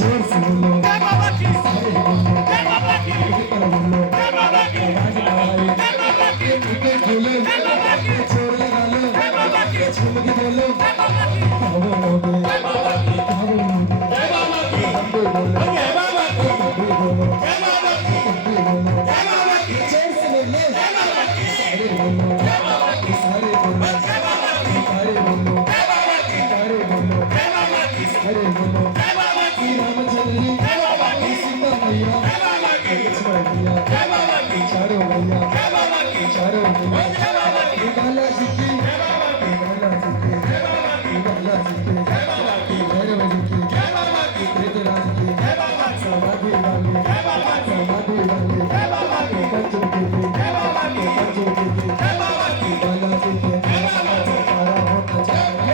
जोर से बोलो जय बाबा की सारे बोलो जय बाबा की एक तरह बोलो जय बाबा की आवाज लगाए जय बाबा की टिके खोलो जय बाबा की जोर लगा लो जय बाबा की झूम के बोलो जय बाबा की क्या बोलोगे जय बाबा की क्या बोलोगे जय बाबा की तब्बे बोलो जय बाबा की तब्बे बोलो जय बाबा की तब्बे बोलो जय बाबा की जोर से बोलो जय बाबा की सारे बोलो जय बाबा की सारे बोलो जय बाबा की सारे बोलो जय बाबा की सारे बोलो जय बाबा की सारे बोलो जय बाबा की रामचंद्री जय बाबा की सीता मैया जय बाबा की लक्ष्मण मैया जय बाबा की चारों मैया जय बाबा की चारों मैया जय बाबा की बाला जी की जय बाबा की बाला जी की जय बाबा की बाला जी की जय बाबा की भैरव जी की जय बाबा की कृतराज की जय बाबा की समाधि वाली जय बाबा की समाधि वाली जय बाबा की कंचन की जय बाबा की कंचन की जय बाबा की बाला जी के सारा होना चाहिए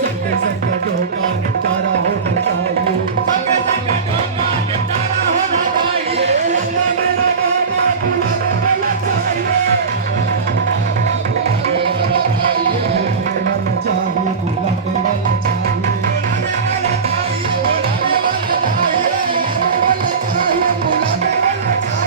संग संग ढोका तारा होना चाहिए वाला चाहिए बुलाने वाला चाहिए वाला चाहिए बुलाने वाला चाहिए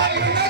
सारे बोलो